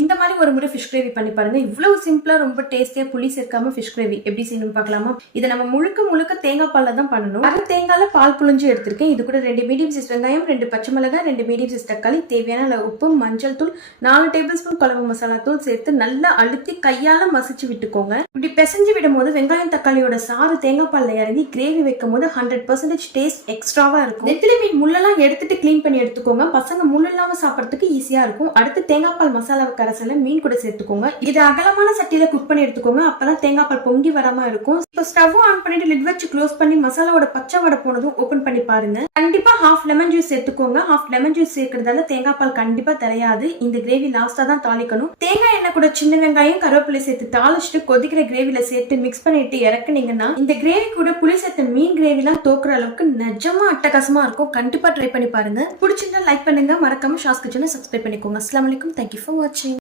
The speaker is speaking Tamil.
இந்த மாதிரி ஒரு முறை ஃபிஷ் கிரேவி பண்ணி பாருங்க. இவ்வளவு சிம்பிளா ரொம்ப டேஸ்டியா புளி சேர்க்காம ஃபிஷ் கிரேவி எப்படி செய்யணும்னு பார்க்கலாமா? இதை நம்ம முழுக்க தேங்காய் பால்ல தான் பண்ணணும். அது தேங்காயில பால் புழிஞ்சு எடுத்திருக்கேன். இது கூட 2 மீடியம் சைஸ் வெங்காயம், 2 பச்சை மிளகாய், 2 மீடியம் சைஸ் தக்காளி, தேவையான அளவு உப்பு, மஞ்சள் தூள், 4 டேபிள் ஸ்பூன் குழம்பு மசாலா தூள் சேர்த்து நல்லா அழுத்தி கையால மசிச்சு விட்டுக்கோங்க. இப்படி பிசைஞ்சு விடும் போது வெங்காயம் தக்காளியோட சாறு தேங்காய் பால்ல இறங்கி கிரேவி வைக்கும் போது 100% டேஸ்ட் எக்ஸ்ட்ராவா இருக்கும். நெத்திலி மீன் முள்ளெல்லாம் எடுத்துட்டு கிளீன் பண்ணி எடுத்துக்கோங்க. பசங்க முள் இல்லாம சாப்பிடறதுக்கு ஈஸியா இருக்கும். அடுத்து தேங்காய் பால் மசாலா கரைசல மீன் கூட சேர்த்துக்கோங்க. இது அகலமான சட்டியில குக் பண்ணி எடுத்துக்கோங்க. அப்பதான் தேங்காய் பால் பொங்கி வராம இருக்கும். இப்போ ஸ்டவ் ஆன் பண்ணிட்டு லிட் வச்சு க்ளோஸ் பண்ணி மசாலாவோட பச்சை வடை போனதும் ஓபன் பண்ணி பாருங்க. கண்டிப்பா ஹாஃப் லெமன் ஜூஸ் சேர்த்துக்கோங்க. ஹாஃப் லெமன் ஜூஸ் சேர்க்கறதால தேங்காய் பால் கண்டிப்பா தெரியாது. இந்த கிரேவி லாஸ்டா தான் தாளிக்கணும். தேங்காய் எண்ணெய் கூட சின்ன வெங்காயம் கருவேப்பிலை சேர்த்து தாளிச்சுட்டு கொதிக்கிற கிரேவில சேர்த்து மிக்ஸ் பண்ணிட்டு இறக்குனீங்கன்னா இந்த கிரேவி கூட புளி சேர்த்த மீன் கிரேவி எல்லாம் தோக்குற அளவுக்கு நிஜமா அட்டகாசமா இருக்கும். கண்டிப்பா ட்ரை பண்ணி பாருங்க. பிடிச்சிருந்தா லைக் பண்ணுங்க. மறக்காம ஷாஸ் கிச்சனை சப்ஸ்கிரைப் பண்ணிக்கோங்க. அஸ்ஸலாமு அலைக்கும். தேங்க்யூ ஃபார் வாட்சிங்.